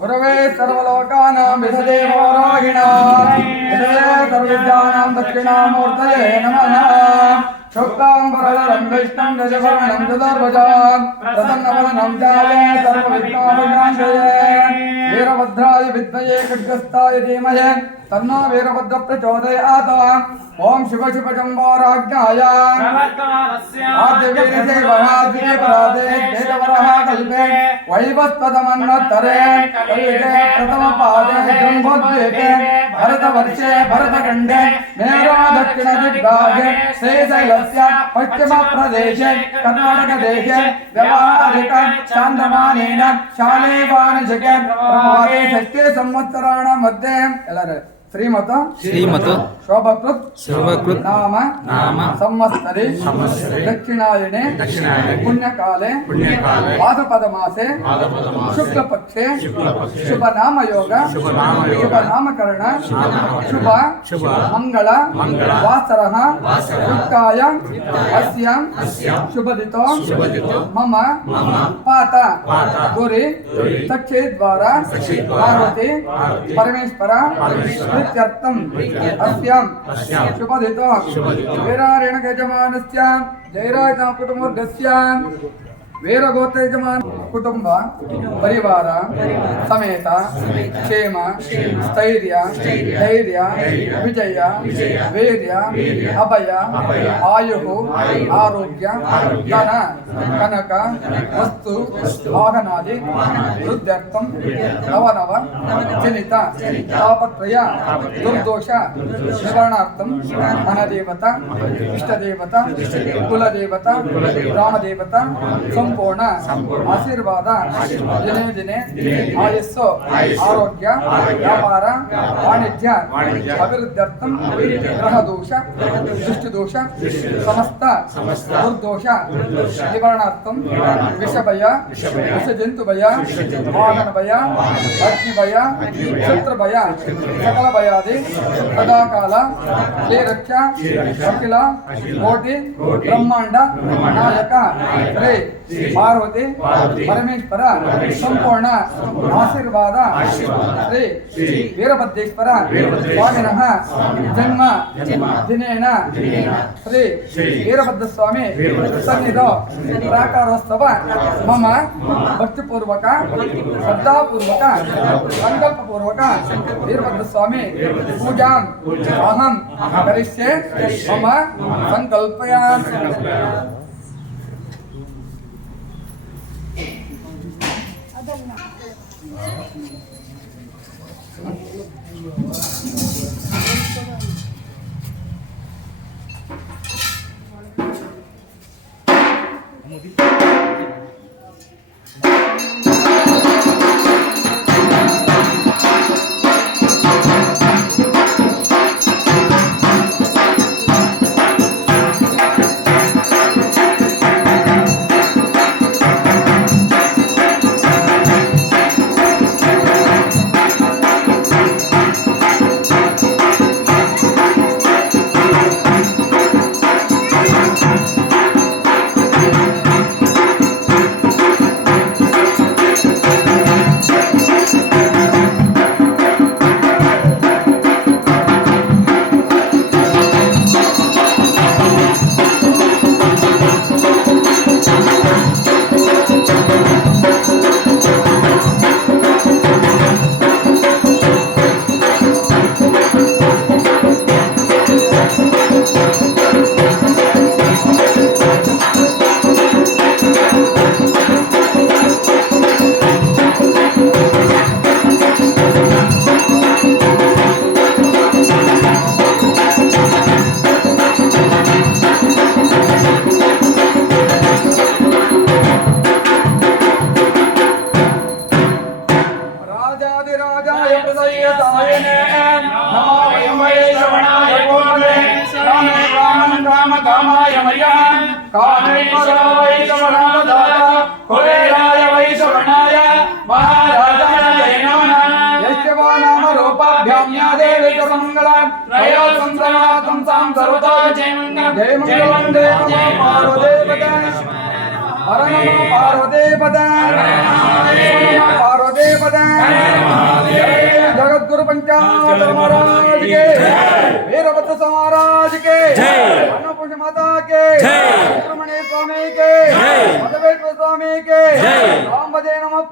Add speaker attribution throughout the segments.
Speaker 1: గురవే సర్వలోకానాం. విసదేవో రాగిణాం. విసదే वरदरं विष्णुं दशवर्णं चतुर्भुजां प्रसन्नवदनं ध्याये सर्वविघ्नोपशान्तये वीरभद्राय विद्महे खड्गस्ताय धीमहि। तन्नो वीरभद्र ॐ शिव शिव जम्बोराज्ञाय। कल्पे। वैवस्पदमन्वत्तरे प्रथमपादे जम्बोद्वीपे भरतवर्षे भरतखण्डे मेरो दक्षिणदिग्भागे श्रीशैलस्य पश्चिमप्रदेशे कर्णाटकदेशे व्यवहारिक चान्द्रमानेन शालेवानजके षष्ठे संवत्सराणां मध्ये శ్రీమత శ్రీమత శోభకృత్ శోభకృత్ నామ నామ సంవత్సరే సంవత్సరే దక్షిణాయనే దక్షిణాయనే పుణ్యకాలే
Speaker 2: పుణ్యకాలే
Speaker 1: పాదపద మాసే
Speaker 2: పాదపద మాసే
Speaker 1: శుక్లపక్షే
Speaker 2: శుక్లపక్షే
Speaker 1: శుభ నామ యోగ శుభ నామ యోగ శుభ నామకరణ శుభ శుభ మంగళ మంగళ వాసరః వాసరః యుక్తాయాం అస్యాం అస్యాం శుభదితో శుభదితో మమ మమ పాత పాత గురి గురి సఖ్యే ద్వారా సఖ్యే ద్వారా పార్వతి పరమేశ్వర
Speaker 2: పరమేశ్వర
Speaker 1: इत्यर्थम् अस्याम् शुभधितो वीरारेण यजमानस्यां जयराजकुटुम्बर्गस्यां वीरगोत्रयजमान ಶುಭದಿತೋ ವೀರಾರೇಣ ಯಜಮಾನಸ್ಯ ಜೈರಾಜ ಕುಟುಂಬಸ್ಯ ವೀರಗೋತ್ರ ಯಜಮಾನ ಕುಟುಂಬ ಪರಿವಾರ ಸಮೇತ ಕ್ಷೇಮ ಸ್ಥೈರ್ಯ ಧೈರ್ಯ ವಿಜಯ ವೀರ್ಯ ಅಭಯ ಆಯು ಆರೋಗ್ಯ ಧನ ಕನಕ ವಸ್ತು ವಾಹನಾದಿ ವೃದ್ಧರ್ಥಂ ನವನವ ಜನಿತ ತಾಪತ್ರಯ ದುರ್ದೋಷ ನಿವಾರಣಾರ್ಥಂ ಧನದೇವತ ಇಷ್ಟದೇವತ ಕುಲದೇವತ ಗ್ರಾಮದೇವತ ಸಂಪೂರ್ಣ ಆಶೀರ್ವಾದ ದಿನೇ ದಿನೇ ಆಯಸ್ಸು ಆರೋಗ್ಯ ವ್ಯಾಪಾರ ವಾಣಿಜ್ಯ ಅಭಿವೃದ್ಧ್ಯರ್ಥಂ ಗ್ರಹದೋಷ ದೃಷ್ಟಿದೋಷ ಸಮಸ್ತ ದುರ್ದೋಷ ನಿವಾರಣಾರ್ಥಂ ವಿಷಭಯ ವಿಷಜಂತು ಭಯ ವಾಹನ ಭಯ ಅಗ್ನಿ ಭಯ ಶತ್ರು ಭಯ ಸಕಲ ಭಯಾದಿ ಸದಾಕಾಲ ಶ್ರೀರಕ್ಷ ಅಖಿಲ ಕೋಟಿ
Speaker 2: ಬ್ರಹ್ಮಾಂಡ ನಾಯಕ ಶ್ರೀ ಪಾರ್ವತಿ ಪರಮೇಶ್ವರ ಸಂಪೂರ್ಣ
Speaker 1: ಆಶೀರ್ವಾದ ಶ್ರೀ ವೀರಭದ್ರೇಶ್ವರ ಸ್ವಾಮಿನಃ ಜನ್ಮ ದಿನೇನ ಶ್ರೀ ವೀರಭದ್ರ ಸ್ವಾಮಿ ಸನ್ನಿಧೋ ಪ್ರಾಕಾರೋತ್ಸವ ಮಮ ಭಕ್ತಿಪೂರ್ವಕ ಶ್ರದ್ಧಾಪೂರ್ವಕ ಸಂಕಲ್ಪಪೂರ್ವಕ ವೀರಭದ್ರ ಸ್ವಾಮಿ ಪೂಜಾಂ ಅಹಂ
Speaker 2: ಕರಿಷ್ಯೆ ಮಮ ಸಂಕಲ್ಪಯಾಮಿ Adalah. प्रदयतायने नमो वयं वै श्रवणाय पूर्वे रामे रामं राम कामाय मय्यान् कामेश्वर वै श्रवणावदाय कुबेराय वै श्रवणाय महाराजाय नमः यस्य वा नाम रूपाभ्यां या देवी च मङ्गला त्रयो संसनातं सां सर्वतो जय मङ्गलं जय मङ्गलं जय पार्वतीपदे हर नमो पार्वतीपदे हर नमो महादेव जगत गुरु पंचायत के। वीरभद्र महाराज के। अन्नपूर्ण माता के। सुब्रमण्य स्वामी के। मधवेश्वर स्वामी के। राम बजे नम।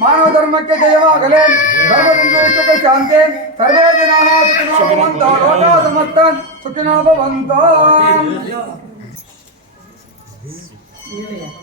Speaker 2: मानव धर्म के। जयवागले धर्म के शांति। सर्वे जनाः सुखिनो भवन्तु। सुखिनो भवन्तु। Syria